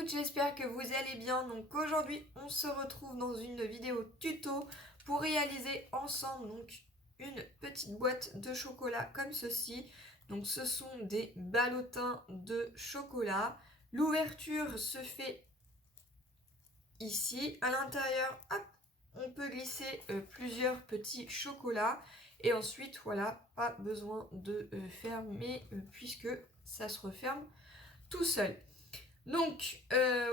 toutes, j'espère que vous allez bien. Donc aujourd'hui, on se retrouve dans une vidéo tuto pour réaliser ensemble donc une petite boîte de chocolat comme ceci. Donc ce sont des ballotins de chocolat. L'ouverture se fait ici. À l'intérieur, hop, on peut glisser plusieurs petits chocolats. Et ensuite, voilà, pas besoin de fermer puisque ça se referme tout seul. Donc,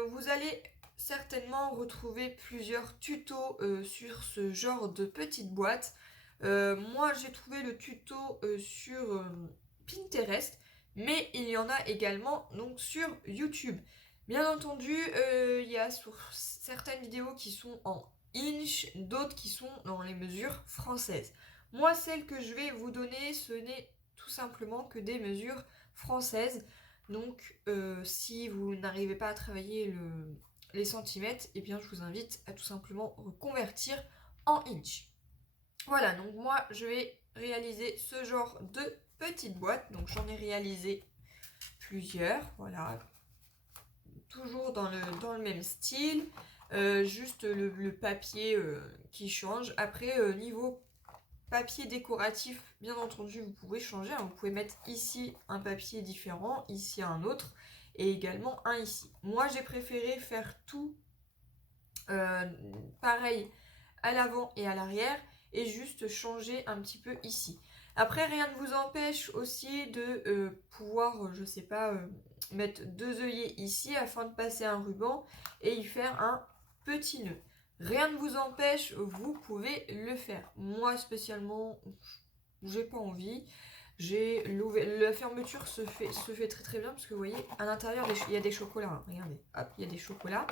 vous allez certainement retrouver plusieurs tutos sur ce genre de petite boîte. Moi, j'ai trouvé le tuto sur Pinterest, mais il y en a également donc sur YouTube. Bien entendu, il y a sur certaines vidéos qui sont en inch, d'autres qui sont dans les mesures françaises. Moi, celle que je vais vous donner, ce n'est tout simplement que des mesures françaises. Donc, si vous n'arrivez pas à travailler les centimètres, eh bien, je vous invite à tout simplement reconvertir en inch. Voilà, donc moi, je vais réaliser ce genre de petite boîte. Donc, j'en ai réalisé plusieurs, voilà. Toujours dans le même style, juste le papier qui change. Après, niveau papier décoratif, bien entendu, vous pouvez changer. Vous pouvez mettre ici un papier différent, ici un autre, et également un ici. Moi, j'ai préféré faire tout pareil à l'avant et à l'arrière, et juste changer un petit peu ici. Après, rien ne vous empêche aussi de pouvoir, je sais pas, mettre deux œillets ici afin de passer un ruban et y faire un petit nœud. Rien ne vous empêche, vous pouvez le faire. Moi spécialement, j'ai pas envie. La fermeture se fait très très bien parce que vous voyez, à l'intérieur il y a des chocolats. Hein. Regardez, hop, il y a des chocolats.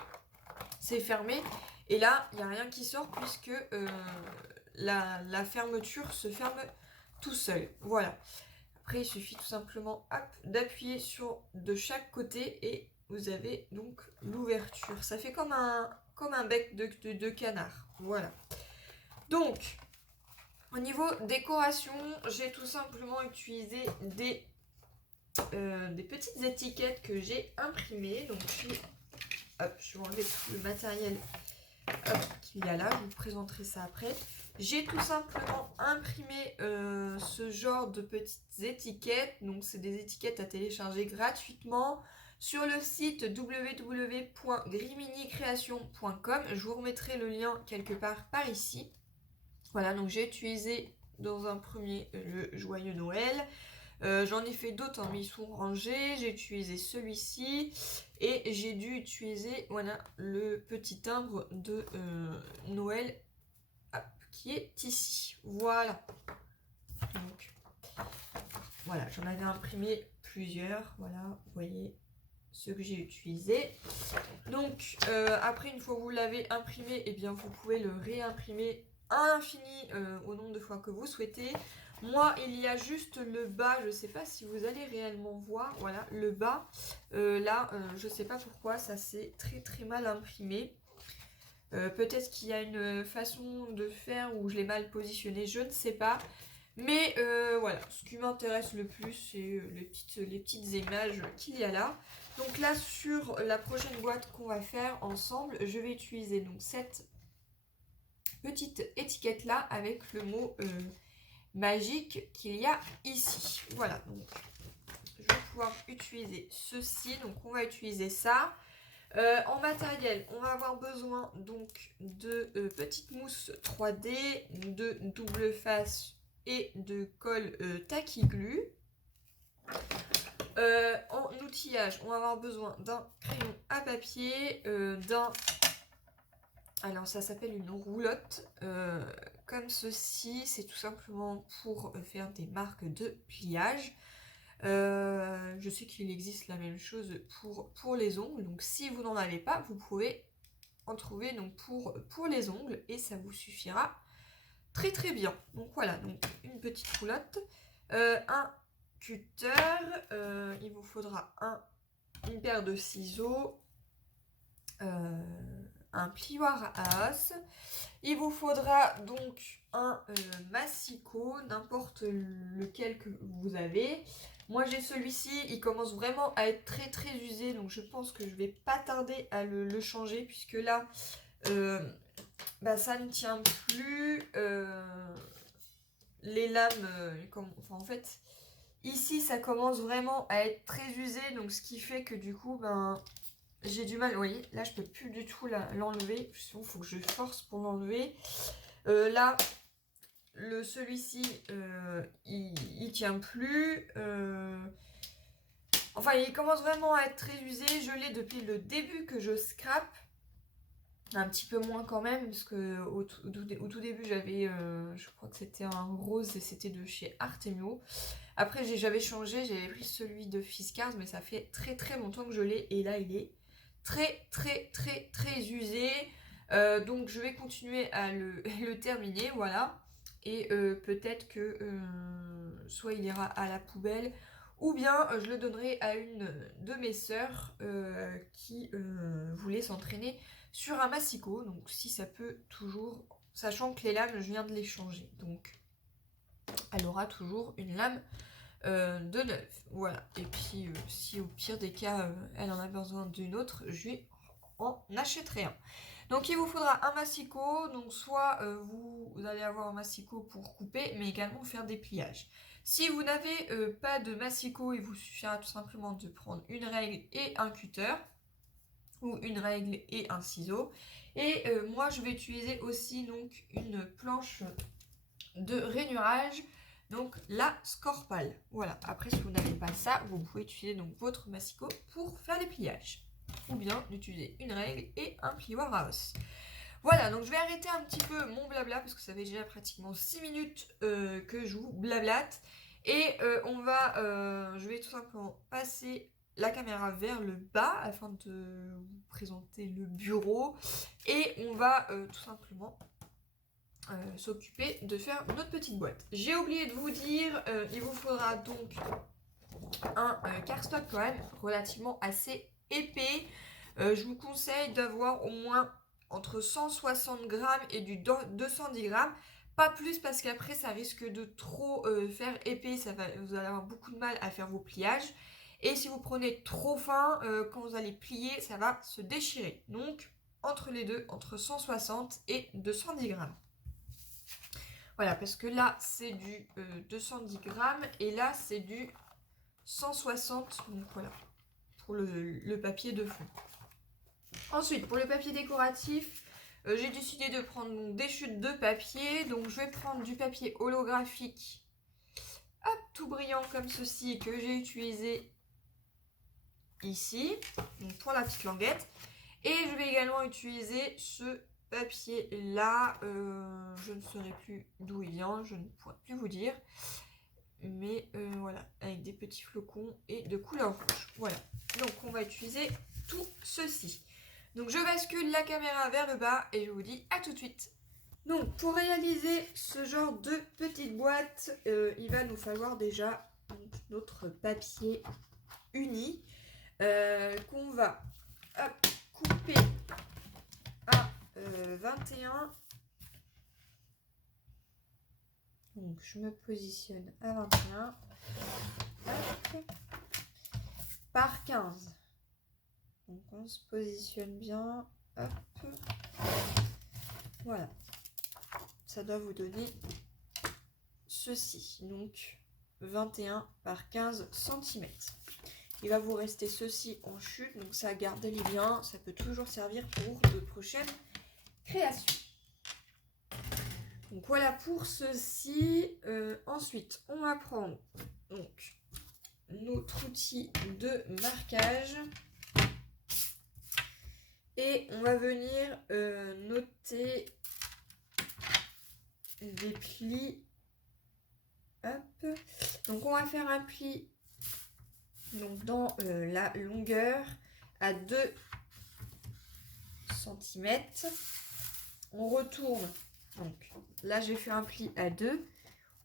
C'est fermé. Et là, il n'y a rien qui sort puisque la fermeture se ferme tout seul. Voilà. Après, il suffit tout simplement d'appuyer sur de chaque côté et vous avez donc l'ouverture. Ça fait comme un bec de canard. Voilà. Donc, au niveau décoration, j'ai tout simplement utilisé des petites étiquettes que j'ai imprimées. Donc, je vais enlever tout le matériel qu'il y a là. Je vous présenterai ça après. J'ai tout simplement imprimé ce genre de petites étiquettes. Donc, c'est des étiquettes à télécharger gratuitement sur le site www.griminicreation.com. Je vous remettrai le lien quelque part par ici. Voilà, donc j'ai utilisé dans un premier le Joyeux Noël. J'en ai fait d'autres, hein, mais ils sont rangés. J'ai utilisé celui-ci et j'ai dû utiliser voilà, le petit timbre de Noël qui est ici. Voilà. Donc, voilà, j'en avais imprimé plusieurs. Voilà, vous voyez ce que j'ai utilisé. Donc, après, une fois que vous l'avez imprimé, eh bien, vous pouvez le réimprimer à l'infini au nombre de fois que vous souhaitez. Moi, il y a juste le bas, je ne sais pas si vous allez réellement voir, voilà, le bas, là, je ne sais pas pourquoi, ça s'est très très mal imprimé. Peut-être qu'il y a une façon de faire où je l'ai mal positionné, je ne sais pas. Mais voilà, ce qui m'intéresse le plus, c'est les petites images qu'il y a là. Donc là, sur la prochaine boîte qu'on va faire ensemble, je vais utiliser donc cette petite étiquette là avec le mot magique qu'il y a ici. Voilà, donc je vais pouvoir utiliser ceci. Donc on va utiliser ça. En matériel, on va avoir besoin donc de petites mousses 3D, de double face et de colle tacky glue. En outillage, on va avoir besoin d'un crayon à papier, alors ça s'appelle une roulotte, comme ceci, c'est tout simplement pour faire des marques de pliage. Je sais qu'il existe la même chose pour les ongles, donc si vous n'en avez pas, vous pouvez en trouver donc pour les ongles et ça vous suffira très très bien. Donc voilà, donc une petite roulotte, un cutter, il vous faudra une paire de ciseaux, un plioir à os, il vous faudra donc un massicot, n'importe lequel que vous avez, Moi j'ai celui-ci, il commence vraiment à être très très usé, donc je pense que je vais pas tarder à le changer, puisque là, ça ne tient plus. Les lames, enfin en fait, ici ça commence vraiment à être très usé, donc ce qui fait que du coup, j'ai du mal. Vous voyez, là je peux plus du tout l'enlever, il faut que je force pour l'enlever. Là, celui-ci, il tient plus. Enfin, il commence vraiment à être très usé. Je l'ai depuis le début que je scrape. Un petit peu moins quand même, parce que au tout début, j'avais, je crois que c'était un rose et c'était de chez Artemio. Après, j'avais changé, j'avais pris celui de Fiskars, mais ça fait très très longtemps que je l'ai. Et là, il est très très très très usé. Donc, je vais continuer à le terminer, voilà. Et peut-être que soit il ira à la poubelle, ou bien je le donnerai à une de mes sœurs qui voulait s'entraîner sur un massicot. Donc si ça peut toujours, sachant que les lames, je viens de les changer. Donc elle aura toujours une lame de neuf. Voilà. Et puis si au pire des cas, elle en a besoin d'une autre, je lui en achèterai un. Donc il vous faudra un massicot, donc soit vous allez avoir un massicot pour couper, mais également faire des pliages. Si vous n'avez pas de massicot, il vous suffira tout simplement de prendre une règle et un cutter, ou une règle et un ciseau. Et moi je vais utiliser aussi donc une planche de rainurage, donc la Scorpal. Voilà, après si vous n'avez pas ça, vous pouvez utiliser donc votre massicot pour faire les pliages, ou bien d'utiliser une règle et un plioir à os. Voilà, donc je vais arrêter un petit peu mon blabla, parce que ça fait déjà pratiquement 6 minutes que je vous blablate. Et je vais tout simplement passer la caméra vers le bas afin de vous présenter le bureau. Et on va tout simplement s'occuper de faire notre petite boîte. J'ai oublié de vous dire, il vous faudra donc un cardstock quand même relativement assez épais. Je vous conseille d'avoir au moins entre 160 grammes et du 210 grammes. Pas plus, parce qu'après ça risque de trop faire épais, vous allez avoir beaucoup de mal à faire vos pliages. Et si vous prenez trop fin, quand vous allez plier, ça va se déchirer. Donc entre les deux, entre 160 et 210 grammes. Voilà, parce que là c'est du 210 grammes et là c'est du 160. Donc voilà, pour le papier de fond. Ensuite, pour le papier décoratif, j'ai décidé de prendre des chutes de papier. Donc je vais prendre du papier holographique, hop, tout brillant comme ceci, que j'ai utilisé ici, donc pour la petite languette. Et je vais également utiliser ce papier là, je ne saurais plus d'où il vient, je ne pourrais plus vous dire. Mais voilà, avec des petits flocons et de couleur rouge. Voilà, donc on va utiliser tout ceci. Donc je bascule la caméra vers le bas et je vous dis à tout de suite. Donc pour réaliser ce genre de petite boîte, il va nous falloir déjà notre papier uni qu'on va couper à 21. Donc je me positionne à 21 par 15. Donc on se positionne bien, hop, voilà, ça doit vous donner ceci, donc 21 par 15 cm. Il va vous rester ceci en chute, donc ça gardez-les bien, ça peut toujours servir pour de prochaines créations. Donc voilà pour ceci. Ensuite, on va prendre donc notre outil de marquage. Et on va venir noter des plis. Hop. Donc on va faire un pli donc, dans la longueur à 2 cm. On retourne. Donc là j'ai fait un pli à 2.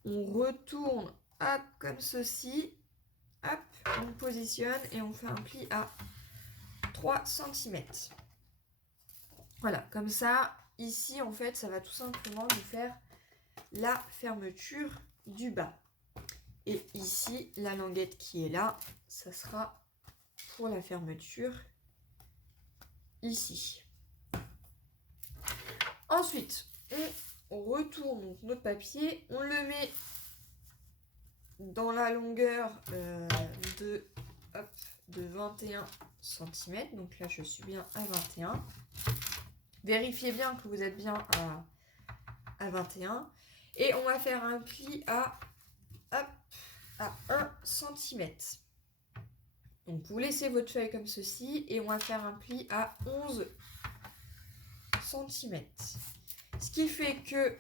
On retourne hop, comme ceci. Hop, on positionne et on fait un pli à 3 cm. Voilà, comme ça, ici, en fait, ça va tout simplement nous faire la fermeture du bas. Et ici, la languette qui est là, ça sera pour la fermeture ici. Ensuite, on retourne donc notre papier, on le met dans la longueur de 21 cm. Donc là, je suis bien à 21. Vérifiez bien que vous êtes bien à 21. Et on va faire un pli à 1 cm. Donc vous laissez votre feuille comme ceci et on va faire un pli à 11 cm. Ce qui fait que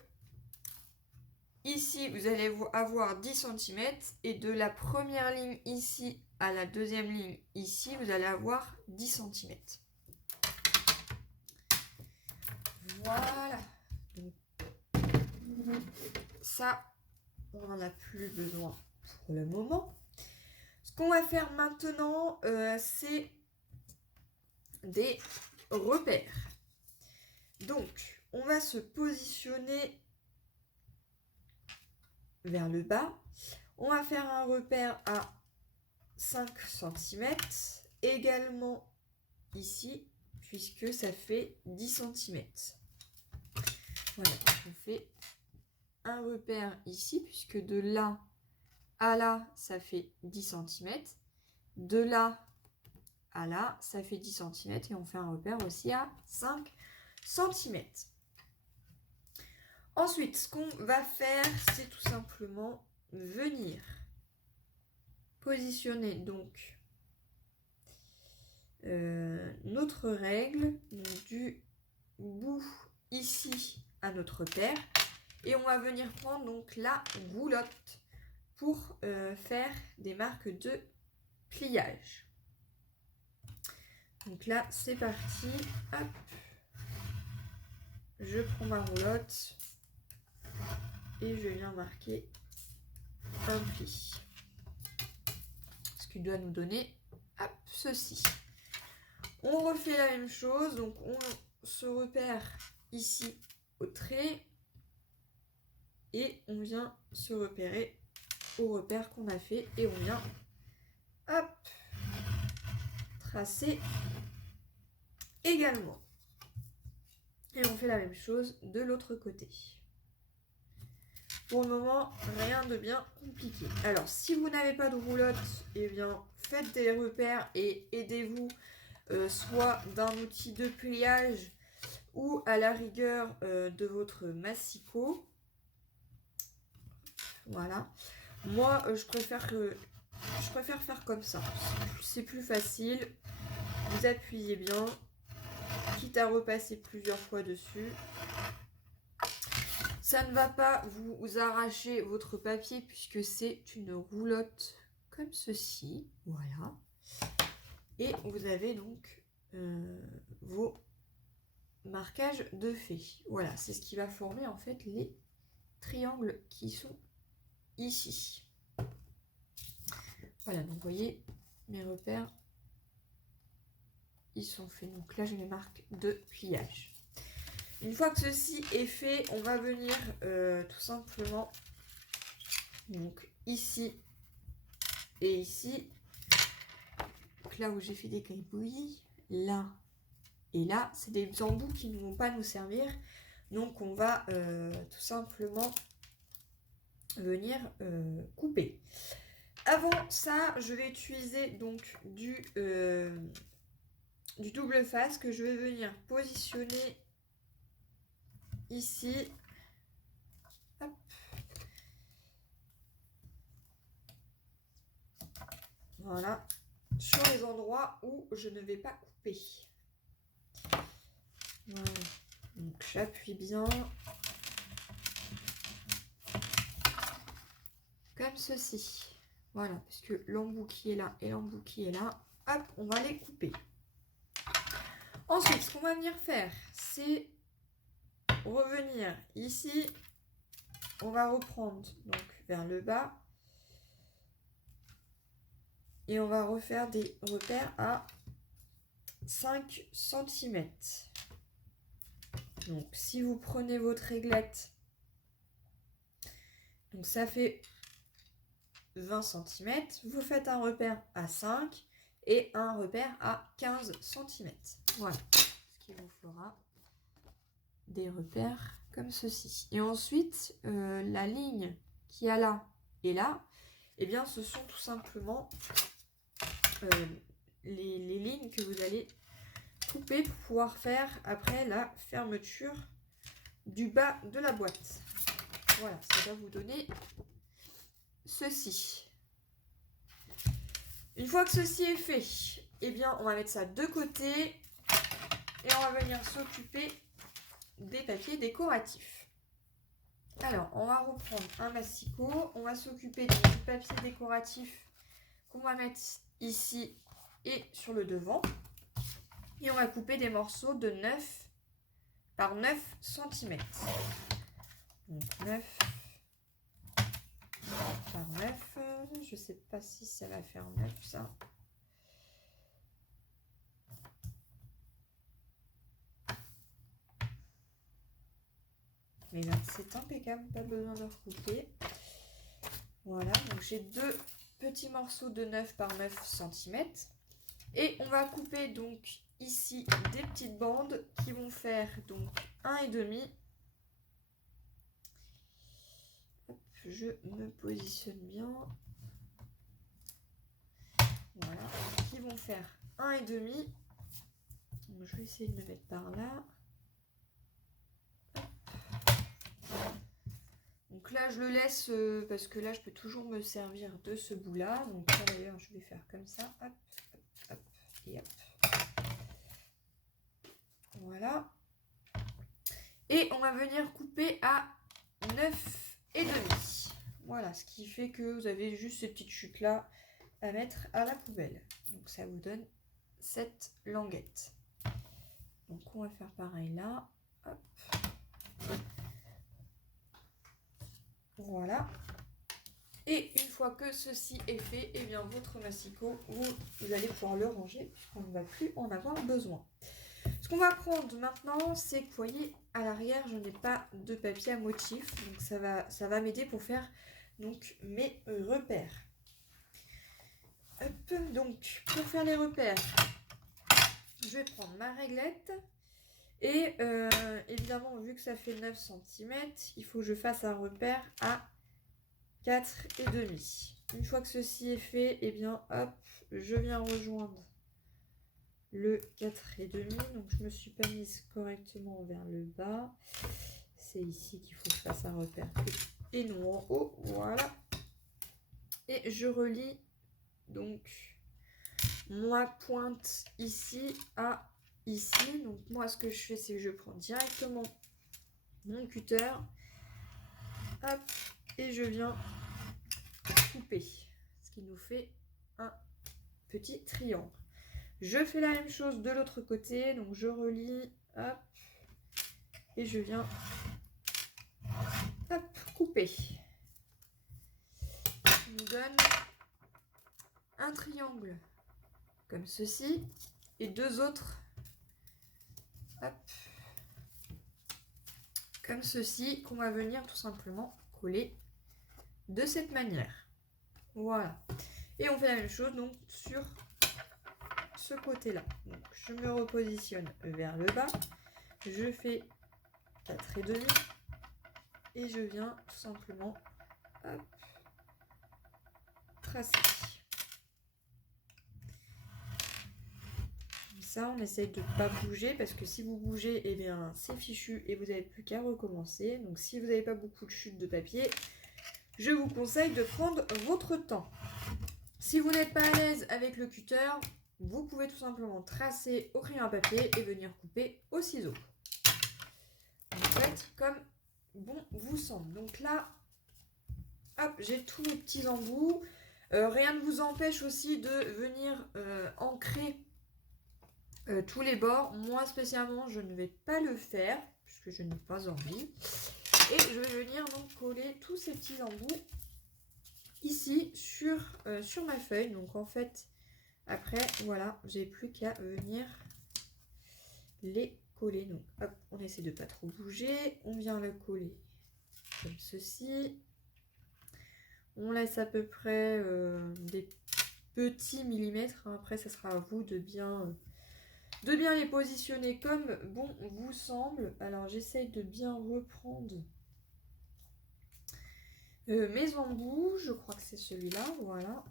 ici, vous allez avoir 10 cm et de la première ligne ici à la deuxième ligne ici, vous allez avoir 10 cm. Voilà. Donc, ça, on n'en a plus besoin pour le moment. Ce qu'on va faire maintenant, c'est des repères. Donc, on va se positionner vers le bas. On va faire un repère à 5 cm, également ici, puisque ça fait 10 cm. Voilà, on fait un repère ici, puisque de là à là, ça fait 10 cm. De là à là, ça fait 10 cm. Et on fait un repère aussi à 5 cm. Ensuite, ce qu'on va faire, c'est tout simplement venir positionner donc notre règle du bout ici à notre repère. Et on va venir prendre donc la roulotte pour faire des marques de pliage. Donc là, c'est parti. Hop. Je prends ma roulotte et je viens marquer un pli. Ce qui doit nous donner hop, ceci. On refait la même chose. Donc on se repère ici au trait et on vient se repérer au repère qu'on a fait et on vient hop, tracer également. Et on fait la même chose de l'autre côté. Pour le moment, rien de bien compliqué. Alors, si vous n'avez pas de roulotte, eh bien, faites des repères et aidez-vous soit d'un outil de pliage ou à la rigueur de votre massicot. Voilà. Moi, je préfère faire comme ça. C'est plus facile. Vous appuyez bien, quitte à repasser plusieurs fois dessus. Ça ne va pas vous arracher votre papier puisque c'est une roulotte comme ceci. Voilà. Et vous avez donc vos marquages de fées. Voilà, c'est ce qui va former en fait les triangles qui sont ici. Voilà, donc vous voyez, mes repères, ils sont faits. Donc là, j'ai les marques de pliage. Une fois que ceci est fait, on va venir tout simplement, donc ici et ici. Donc là où j'ai fait des gribouillis, là et là, c'est des embouts qui ne vont pas nous servir. Donc on va tout simplement venir couper. Avant ça, je vais utiliser donc du double face que je vais venir positionner ici. Hop. Voilà. Sur les endroits où je ne vais pas couper. Voilà. Donc j'appuie bien. Comme ceci. Voilà, parce que l'embout qui est là et l'embout qui est là, hop, on va les couper. Ensuite, ce qu'on va venir faire, c'est revenir ici. On va reprendre donc vers le bas. Et on va refaire des repères à 5 cm. Donc, si vous prenez votre réglette, donc ça fait 20 cm, vous faites un repère à 5 et un repère à 15 cm. Voilà, ce qui vous fera des repères comme ceci. Et ensuite, la ligne qui a là et là, eh bien, ce sont tout simplement les lignes que vous allez couper pour pouvoir faire après la fermeture du bas de la boîte. Voilà, ça va vous donner ceci. Une fois que ceci est fait, eh bien, on va mettre ça de côté et on va venir s'occuper des papiers décoratifs. Alors, on va reprendre un massicot, on va s'occuper du papier décoratif qu'on va mettre ici et sur le devant. Et on va couper des morceaux de 9 par 9 cm. Donc 9 par 9, je sais pas si ça va faire 9 ça. Mais là, c'est impeccable, pas besoin de recouper. Voilà, donc j'ai deux petits morceaux de 9 par 9 cm. Et on va couper donc ici des petites bandes qui vont faire donc 1,5. Je me positionne bien. Voilà, qui vont faire 1,5. Donc je vais essayer de me mettre par là. Donc là, je le laisse parce que là, je peux toujours me servir de ce bout-là. Donc là, d'ailleurs, je vais faire comme ça. Hop, hop, hop, et hop. Voilà. Et on va venir couper à 9,5. Voilà, ce qui fait que vous avez juste ces petites chutes-là à mettre à la poubelle. Donc ça vous donne cette languette. Donc on va faire pareil là. Hop. Voilà. Et une fois que ceci est fait, eh bien votre massicot, vous allez pouvoir le ranger puisqu'on ne va plus en avoir besoin. Ce qu'on va prendre maintenant, c'est que vous voyez à l'arrière, je n'ai pas de papier à motif, donc ça va m'aider pour faire donc mes repères. Hop, donc pour faire les repères, je vais prendre ma réglette et évidemment vu que ça fait 9 cm, il faut que je fasse un repère à 4,5. Une fois que ceci est fait, eh bien hop, je viens rejoindre le 4,5. Donc je me suis pas mise correctement vers le bas. C'est ici qu'il faut que je fasse un repère et non en haut. Voilà. Et je relie donc ma pointe ici à ici. Donc moi ce que je fais, c'est que je prends directement mon cutter. Hop, et je viens couper. Ce qui nous fait un petit triangle. Je fais la même chose de l'autre côté, donc je relie, hop, et je viens, hop, couper. Ça nous donne un triangle comme ceci, et deux autres, hop, comme ceci, qu'on va venir tout simplement coller de cette manière. Voilà. Et on fait la même chose donc sur ce côté-là. Donc je me repositionne vers le bas, je fais 4,5 et je viens tout simplement hop, tracer. Comme ça, on essaye de ne pas bouger parce que si vous bougez, eh bien c'est fichu et vous n'avez plus qu'à recommencer. Donc si vous n'avez pas beaucoup de chutes de papier, je vous conseille de prendre votre temps. Si vous n'êtes pas à l'aise avec le cutter, vous pouvez tout simplement tracer au crayon à papier et venir couper au ciseau. Vous faites comme bon vous semble. Donc là, hop, j'ai tous mes petits embouts. Rien ne vous empêche aussi de venir ancrer tous les bords. Moi spécialement, je ne vais pas le faire puisque je n'ai pas envie. Et je vais venir donc coller tous ces petits embouts ici sur ma feuille. Donc en fait, après, voilà, j'ai plus qu'à venir les coller. Donc hop, on essaie de pas trop bouger. On vient le coller comme ceci. On laisse à peu près des petits millimètres. Après, ça sera à vous de bien les positionner comme bon vous semble. Alors, j'essaye de bien reprendre mes embouts. Je crois que c'est celui-là, voilà.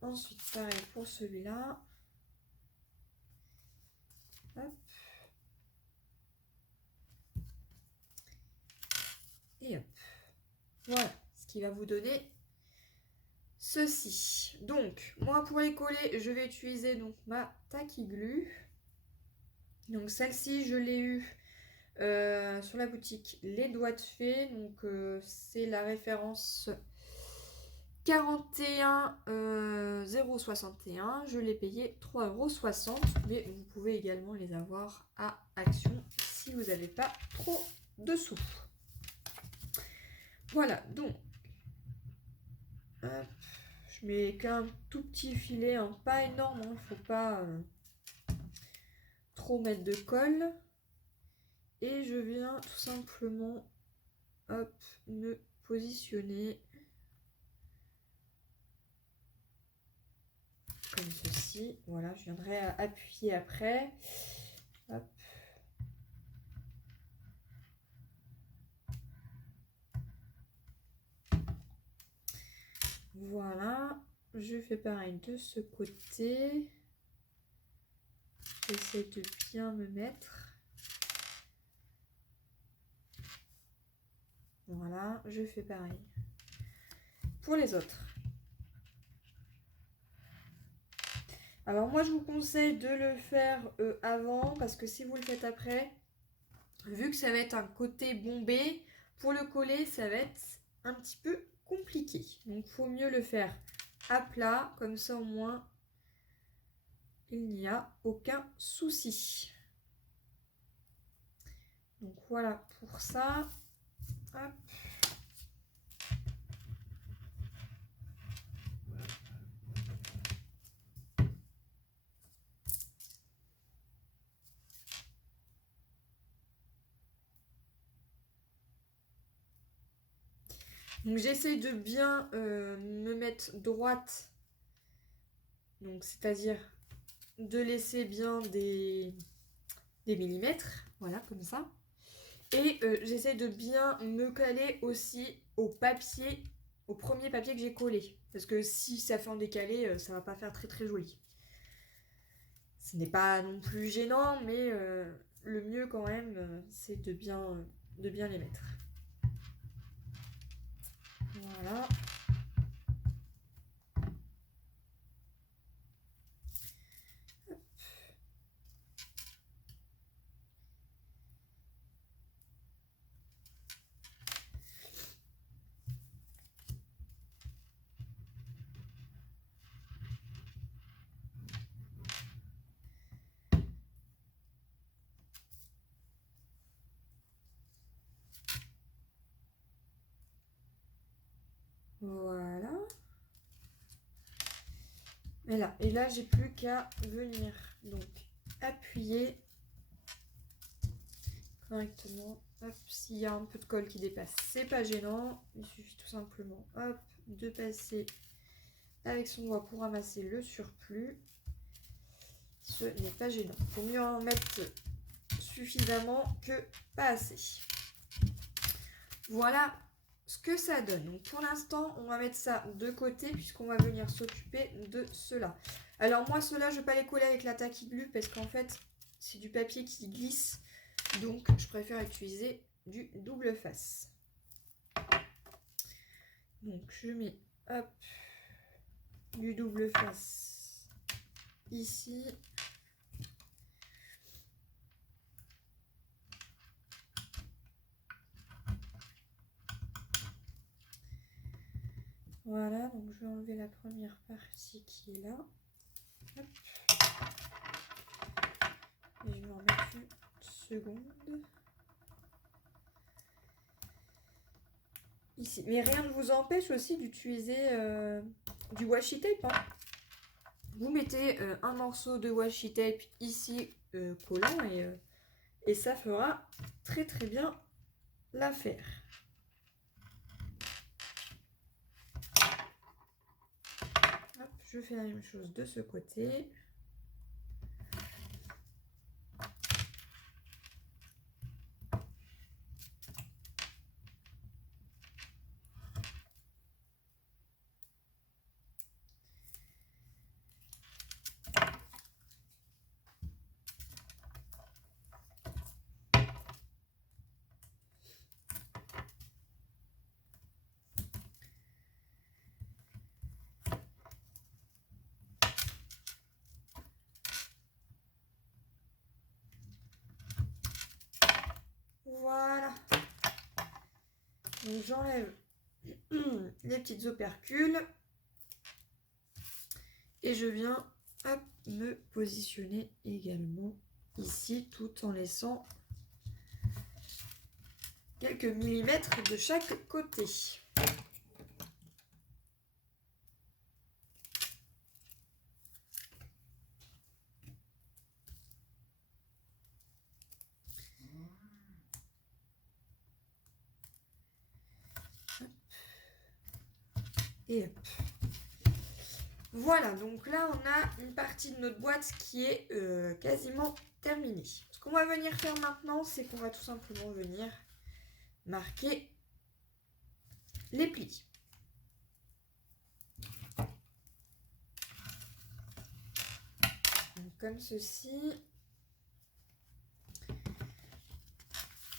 Ensuite, pareil pour celui-là. Hop. Et hop. Voilà, ce qui va vous donner ceci. Donc, moi pour les coller, je vais utiliser donc ma Tacky Glue. Donc celle-ci, je l'ai eue sur la boutique Les Doigts de Fée. Donc c'est la référence 41 061. Je l'ai payé 3,60 €. Mais vous pouvez également les avoir à Action si vous n'avez pas trop de sous. Voilà, donc hop, je mets qu'un tout petit filet, hein, pas énorme, hein, faut pas trop mettre de colle. Et je viens tout simplement hop, me positionner comme ceci. Voilà, je viendrai appuyer après. Hop. Voilà, je fais pareil de ce côté. J'essaie de bien me mettre. Voilà, je fais pareil pour les autres. Alors moi je vous conseille de le faire avant, parce que si vous le faites après, vu que ça va être un côté bombé, pour le coller ça va être un petit peu compliqué. Donc il faut mieux le faire à plat, comme ça au moins il n'y a aucun souci. Donc voilà pour ça. Hop. Donc j'essaye de bien me mettre droite, donc c'est-à-dire de laisser bien des millimètres, voilà comme ça. Et j'essaye de bien me caler aussi au papier, au premier papier que j'ai collé, parce que si ça fait en décalé, ça va pas faire très très joli. Ce n'est pas non plus gênant, mais le mieux quand même, c'est de bien les mettre. Voilà. Voilà. Et là, j'ai plus qu'à venir donc appuyer correctement. Hop, s'il y a un peu de colle qui dépasse, c'est pas gênant. Il suffit tout simplement hop, de passer avec son doigt pour ramasser le surplus. Ce n'est pas gênant. Il faut mieux en mettre suffisamment que pas assez. Voilà ce que ça donne. Donc pour l'instant, on va mettre ça de côté puisqu'on va venir s'occuper de cela. Alors moi, ceux-là, je ne vais pas les coller avec la Tacky Glue parce qu'en fait, c'est du papier qui glisse. Donc je préfère utiliser du double face. Donc je mets hop, du double face ici. Voilà, donc je vais enlever la première partie qui est là. Hop. Et je vais en mettre une seconde. Ici. Mais rien ne vous empêche aussi d'utiliser du washi tape. Hein. Vous mettez un morceau de washi tape ici collant et ça fera très très bien l'affaire. je fais la même chose de ce côté. Voilà. Donc j'enlève les petites opercules et je viens hop, me positionner également ici tout en laissant quelques millimètres de chaque côté. Et hop. Voilà, donc là on a une partie de notre boîte qui est quasiment terminée. Ce qu'on va venir faire maintenant, c'est qu'on va tout simplement venir marquer les plis. Donc, comme ceci.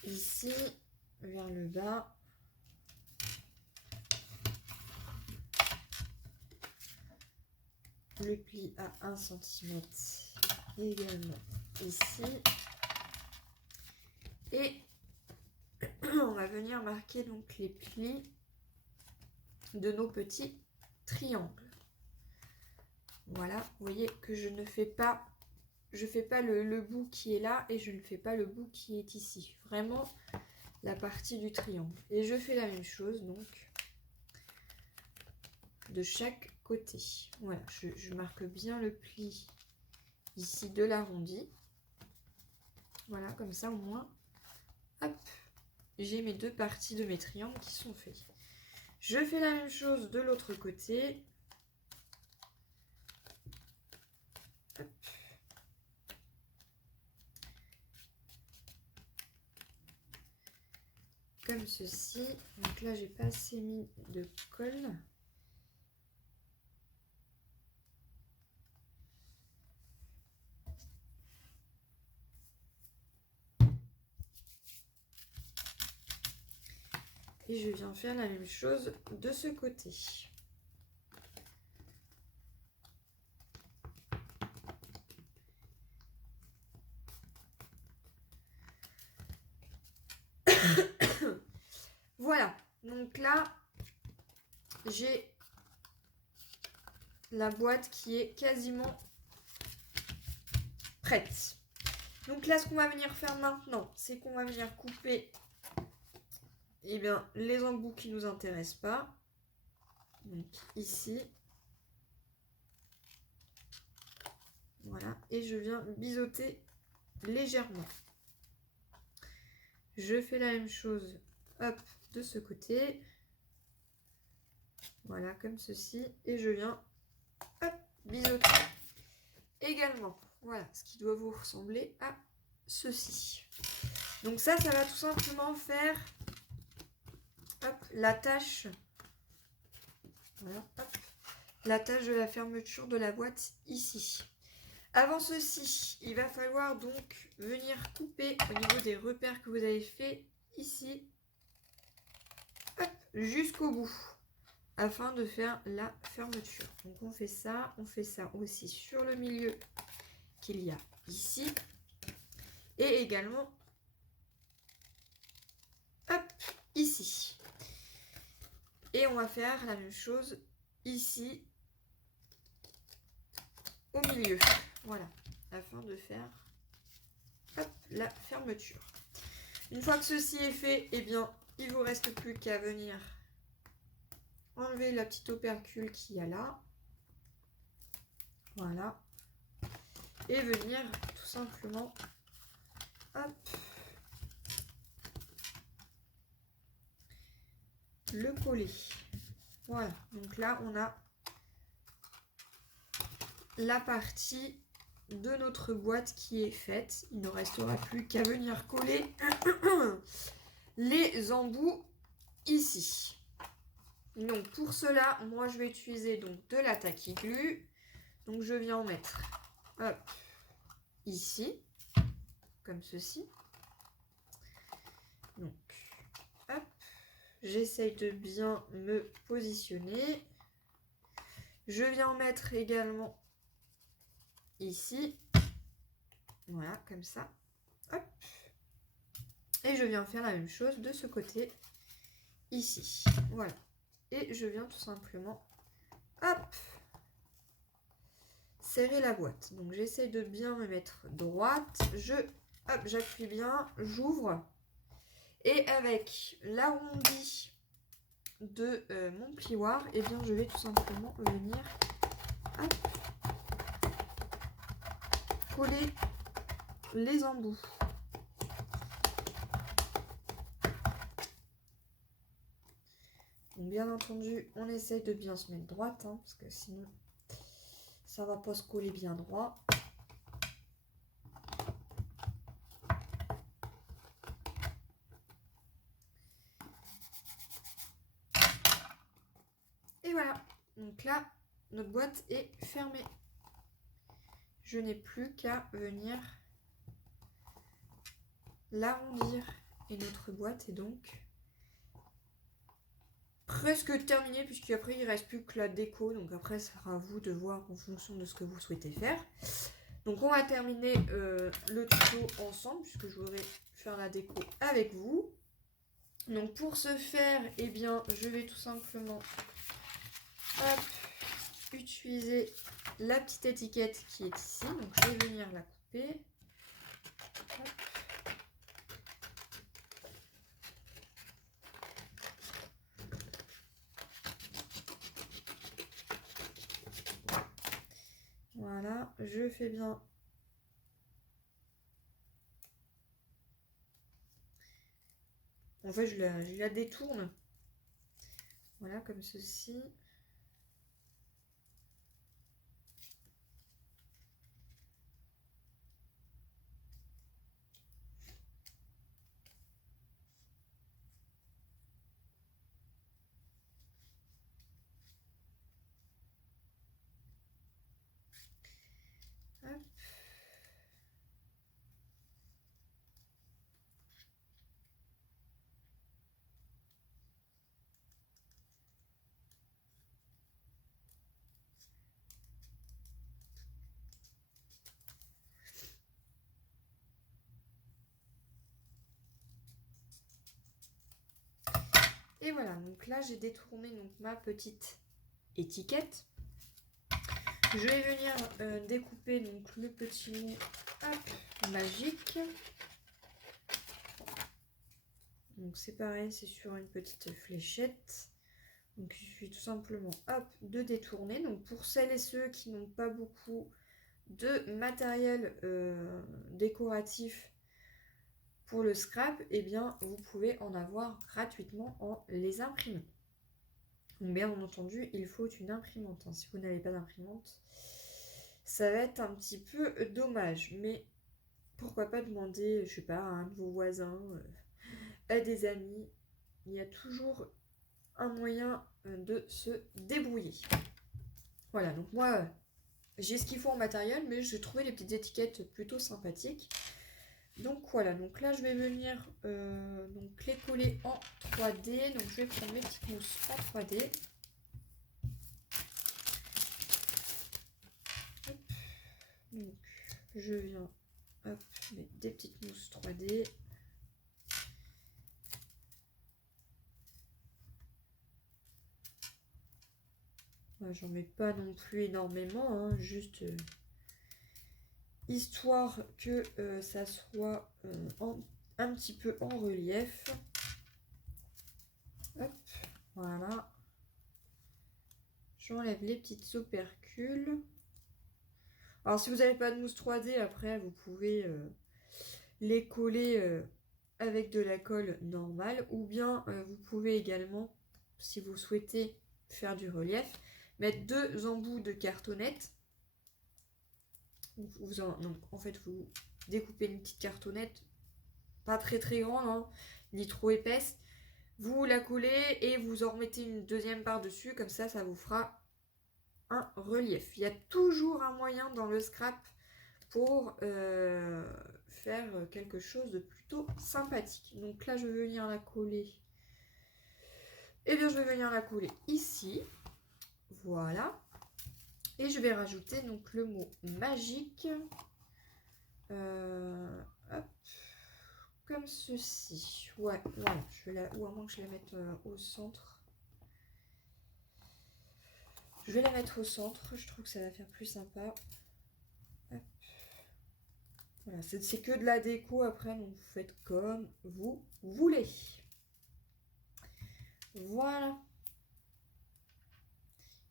Ici, vers le bas. Le pli à 1 cm également ici. Et on va venir marquer donc les plis de nos petits triangles. Voilà, vous voyez que je ne fais pas, le bout qui est là et je ne fais pas le bout qui est ici. Vraiment la partie du triangle. Et je fais la même chose donc de chaque côté. Voilà, je marque bien le pli ici de l'arrondi. Voilà, comme ça au moins, hop, j'ai mes deux parties de mes triangles qui sont faits. Je fais la même chose de l'autre côté. Hop. Comme ceci. Donc là, j'ai pas assez mis de colle. Et je viens faire la même chose de ce côté. Voilà, donc là, j'ai la boîte qui est quasiment prête. Donc là, ce qu'on va venir faire maintenant, c'est qu'on va venir couper les embouts qui ne nous intéressent pas. Donc ici. Voilà, et je viens biseauter légèrement. Je fais la même chose, hop, de ce côté. Voilà, comme ceci. Et je viens, hop, biseauter également. Voilà, ce qui doit vous ressembler à ceci. Donc ça va tout simplement faire, hop, la tâche. Voilà, hop, la tâche de la fermeture de la boîte ici. Avant ceci, il va falloir donc venir couper au niveau des repères que vous avez fait ici, jusqu'au bout, afin de faire la fermeture. Donc on fait ça aussi sur le milieu qu'il y a ici, et également, hop, ici. Et on va faire la même chose ici, au milieu. Voilà, afin de faire, hop, la fermeture. Une fois que ceci est fait, eh bien, il ne vous reste plus qu'à venir enlever la petite opercule qu'il y a là. Voilà. Et venir tout simplement, hop, le coller. Voilà, donc là, on a la partie de notre boîte qui est faite. Il ne restera plus qu'à venir coller les embouts ici. Donc pour cela, moi je vais utiliser donc de la tacky glue. Donc je viens en mettre hop, ici, comme ceci. Donc hop, j'essaye de bien me positionner. Je viens en mettre également ici. Voilà, comme ça. Hop. Et je viens faire la même chose de ce côté, ici. Voilà. Et je viens tout simplement, hop, serrer la boîte. Donc j'essaie de bien me mettre droite. Hop, j'appuie bien, j'ouvre. Et avec l'arrondi de mon plioir, et bien je vais tout simplement venir, hop, coller les embouts. Donc bien entendu, on essaye de bien se mettre droite, hein, parce que sinon, ça va pas se coller bien droit. Et voilà. Donc là, notre boîte est fermée. Je n'ai plus qu'à venir l'arrondir. Et notre boîte est donc presque terminée, puisqu'après il ne reste plus que la déco. Donc après, ça sera à vous de voir en fonction de ce que vous souhaitez faire. Donc on va terminer le tuto ensemble, puisque je voudrais faire la déco avec vous. Donc pour ce faire, eh bien, je vais tout simplement hop, utiliser la petite étiquette qui est ici. Donc je vais venir la couper. Hop. Voilà, je fais bien. En fait, je la détourne. Voilà, comme ceci. Hop. Et voilà, donc là j'ai détourné donc ma petite étiquette. Je vais venir découper donc le petit mot hop, magique. Donc c'est pareil, c'est sur une petite fléchette. Donc il suffit tout simplement hop, de détourner. Donc pour celles et ceux qui n'ont pas beaucoup de matériel décoratif pour le scrap, eh bien vous pouvez en avoir gratuitement en les imprimant. Donc bien entendu, il faut une imprimante. Si vous n'avez pas d'imprimante, ça va être un petit peu dommage. Mais pourquoi pas demander, je sais pas, à un de vos voisins, à des amis. Il y a toujours un moyen de se débrouiller. Voilà, donc moi, j'ai ce qu'il faut en matériel, mais j'ai trouvé les petites étiquettes plutôt sympathiques. Donc voilà, donc là je vais venir donc les coller en 3D. Donc je vais prendre mes petites mousses en 3D. Hop. Donc je viens hop, mettre des petites mousses 3D. J'en mets pas non plus énormément, hein, juste histoire que ça soit un petit peu en relief. Hop, voilà. J'enlève les petites opercules. Alors si vous n'avez pas de mousse 3D, après vous pouvez les coller avec de la colle normale, ou bien vous pouvez également, si vous souhaitez faire du relief, mettre 2 embouts de cartonnette Donc en fait vous découpez une petite cartonnette, pas très très grande, hein, ni trop épaisse. Vous la collez et vous en remettez une deuxième par-dessus, comme ça vous fera un relief. Il y a toujours un moyen dans le scrap pour faire quelque chose de plutôt sympathique. Donc là je vais venir la coller. Et bien je vais venir la coller ici. Voilà. Et je vais rajouter donc le mot magique. Hop. Comme ceci. Ouais, voilà. Ou à moins que je la mette au centre. Je vais la mettre au centre. Je trouve que ça va faire plus sympa. Hop. Voilà, c'est que de la déco après, donc vous faites comme vous voulez. Voilà.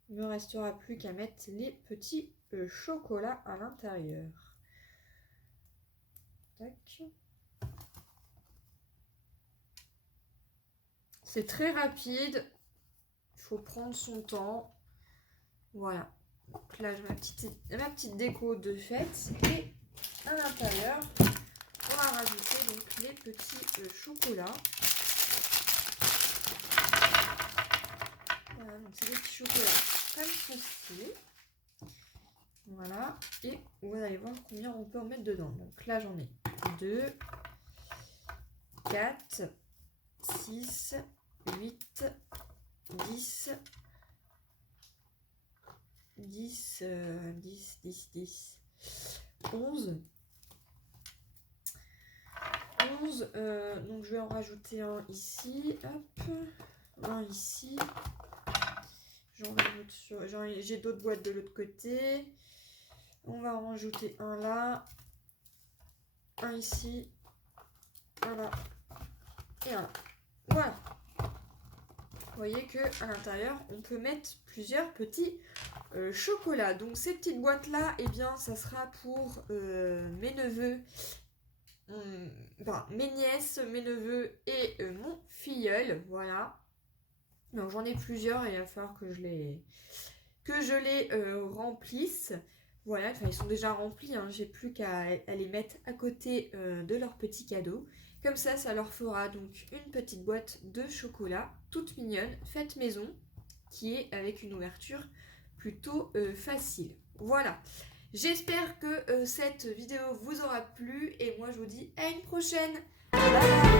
Il ne me restera plus qu'à mettre les petits chocolats à l'intérieur. Tac. C'est très rapide. Il faut prendre son temps. Voilà. Donc là, j'ai ma petite déco de fête. Et à l'intérieur, on va rajouter donc les petits chocolats. Voilà, donc c'est des petits chocolats comme ceci. Voilà, et vous allez voir combien on peut en mettre dedans. Donc là, j'en ai 2, 4, 6, 8, 10, 10, 10, 10, 10, 11. 11, donc je vais en rajouter un ici, hop, un ici. J'ai d'autres boîtes de l'autre côté. On va en rajouter un là, un ici, un là et un là. Voilà. Vous voyez que à l'intérieur, on peut mettre plusieurs petits chocolats. Donc ces petites boîtes là, eh bien, ça sera pour mes neveux, mes nièces, mes neveux et mon filleul. Voilà. Donc j'en ai plusieurs et il va falloir que je les remplisse. Voilà, enfin ils sont déjà remplis, hein. J'ai plus qu'à les mettre à côté de leurs petits cadeaux. Comme ça leur fera donc une petite boîte de chocolat, toute mignonne, faite maison, qui est avec une ouverture plutôt facile. Voilà, j'espère que cette vidéo vous aura plu et moi je vous dis à une prochaine. Bye bye.